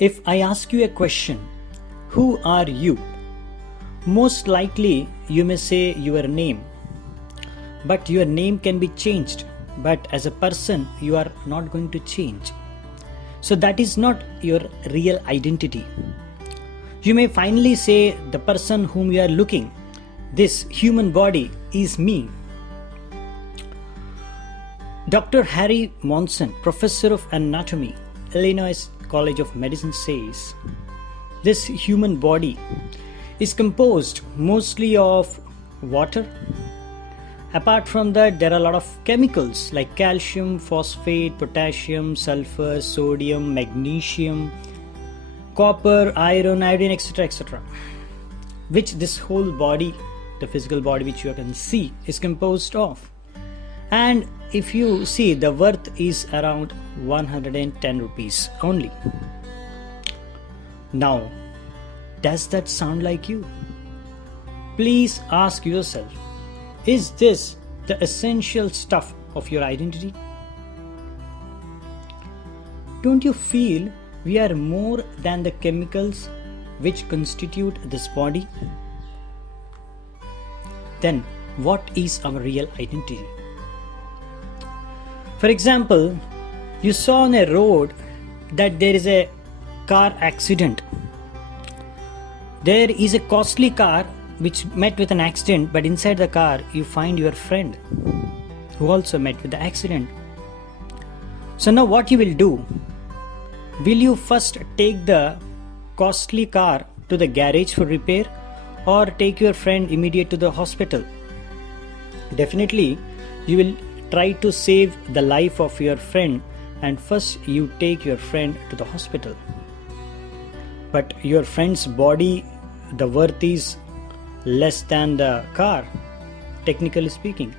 If I ask you a question, who are you? Most likely you may say your name. But your name can be changed. But as a person, you are not going to change. So that is not your real identity. You may finally say the person whom you are looking, this human body is me. Dr. Harry Monson, professor of anatomy, Illinois College of Medicine says, this human body is composed mostly of water. Apart from that, there are a lot of chemicals like calcium, phosphate, potassium, sulfur, sodium, magnesium, copper, iron, iodine, etc., etc., which this whole body, the physical body which you can see, is composed of. And if you see, the worth is around 110 rupees only. Now, does that sound like you? Please ask yourself, is this the essential stuff of your identity? Don't you feel we are more than the chemicals which constitute this body? Then, what is our real identity? For example, you saw on a road that there is a car accident. There is a costly car which met with an accident, but inside the car you find your friend who also met with the accident. So now what you will do? Will you first take the costly car to the garage for repair or take your friend immediate to the hospital? Definitely you will try to save the life of your friend, and first you take your friend to the hospital. But your friend's body, the worth is less than the car, technically speaking.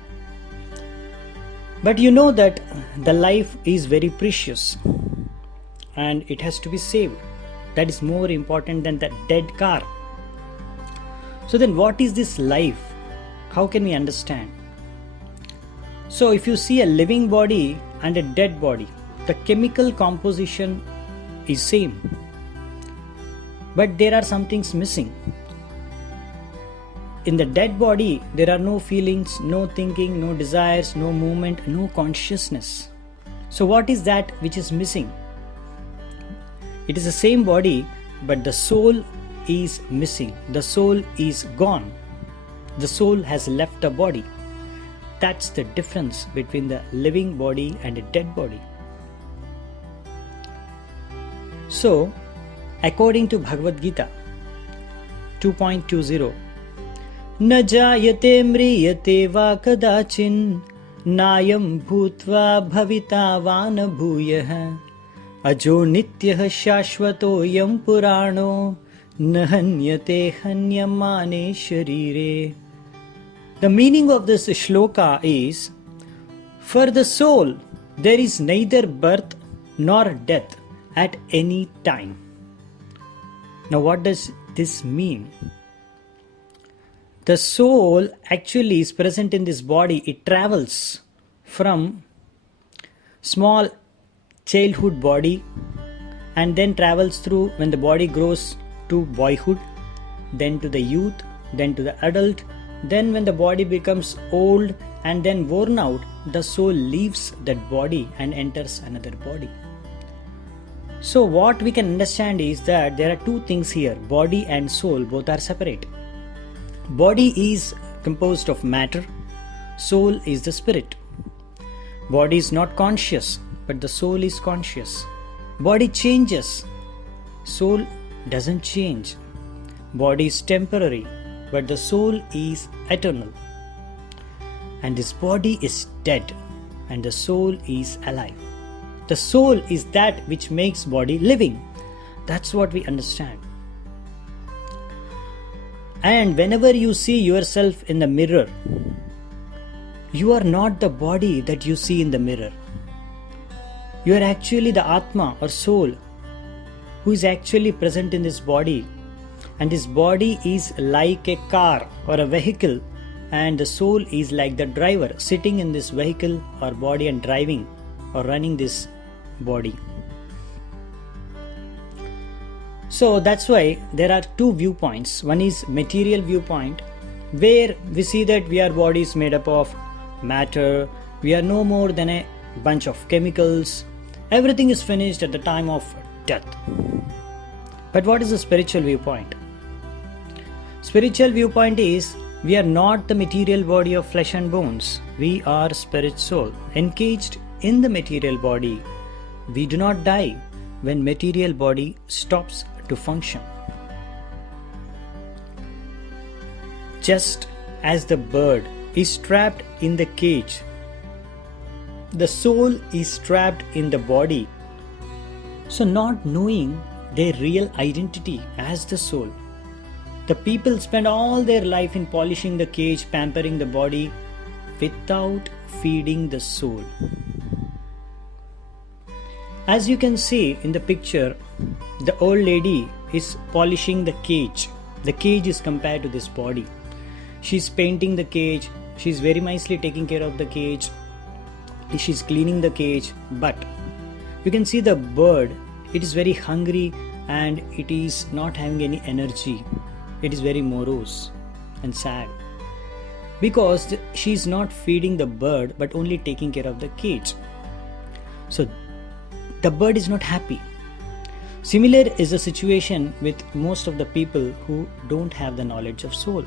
But you know that the life is very precious and it has to be saved. That is more important than the dead car. So then what is this life? How can we understand? So if you see a living body and a dead body, the chemical composition is same. But there are some things missing. In the dead body, there are no feelings, no thinking, no desires, no movement, no consciousness. So what is that which is missing? It is the same body, but the soul is missing. The soul is gone. The soul has left the body. That's the difference between the living body and a dead body. So, according to Bhagavad Gita 2.20, न जायते म्रियते वा कदाचिन् नायं भूत्वा भविता वा न भूयः अजो नित्यः शाश्वतोऽयं पुराणो न हन्यते हन्यमाने शरीरे. The meaning of this shloka is, for the soul there is neither birth nor death at any time. Now what does this mean? The soul actually is present in this body. It travels from small childhood body and then travels through when the body grows to boyhood, then to the youth, then to the adult. Then when the body becomes old and then worn out, the soul leaves that body and enters another body. So what we can understand is that there are two things here. Body and soul both are separate. Body is composed of matter. Soul is the spirit. Body is not conscious, but the soul is conscious. Body changes. Soul doesn't change. Body is temporary, but the soul is eternal. And this body is dead, and the soul is alive. The soul is that which makes body living. That's what we understand. And whenever you see yourself in the mirror, you are not the body that you see in the mirror. You are actually the Atma or soul who is actually present in this body. And this body is like a car or a vehicle, and the soul is like the driver sitting in this vehicle or body and driving or running this body. So that's why there are two viewpoints. One is material viewpoint, where we see that we are bodies made up of matter, we are no more than a bunch of chemicals, everything is finished at the time of death. But what is the spiritual viewpoint? Spiritual viewpoint is we are not the material body of flesh and bones. We are spirit soul, encaged in the material body. We do not die when material body stops to function. Just as the bird is trapped in the cage, the soul is trapped in the body. So not knowing their real identity as the soul, the people spend all their life in polishing the cage, pampering the body, without feeding the soul. As you can see in the picture, the old lady is polishing the cage. The cage is compared to this body. She's painting the cage, she's very nicely taking care of the cage, she's cleaning the cage, but you can see the bird, it is very hungry and it is not having any energy. It is very morose and sad because she's not feeding the bird but only taking care of the cage. So the bird is not happy. Similar is the situation with most of the people who don't have the knowledge of soul.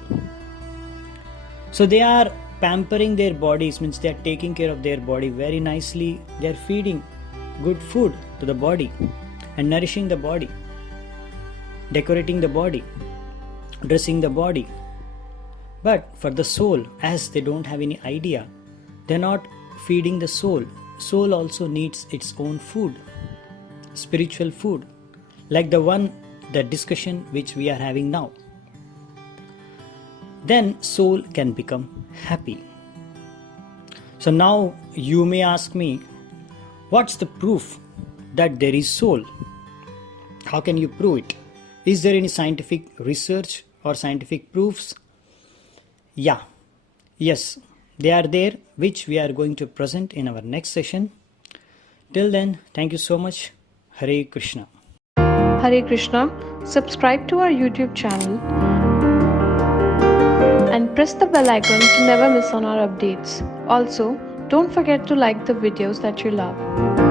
So they are pampering their bodies, means they are taking care of their body very nicely. They are feeding good food to the body and nourishing the body, decorating the body, dressing the body. But for the soul, as they don't have any idea, they are not feeding the soul. Soul also needs its own food, spiritual food, like the discussion which we are having now. Then soul can become happy. So now you may ask me, what's the proof that there is soul? How can you prove it? Is there any scientific research or scientific proofs? Yes, they are there, which we are going to present in our next session. Till then, thank you so much. Hare Krishna. Hare Krishna. Subscribe to our YouTube channel and press the bell icon to never miss on our updates. Also, don't forget to like the videos that you love.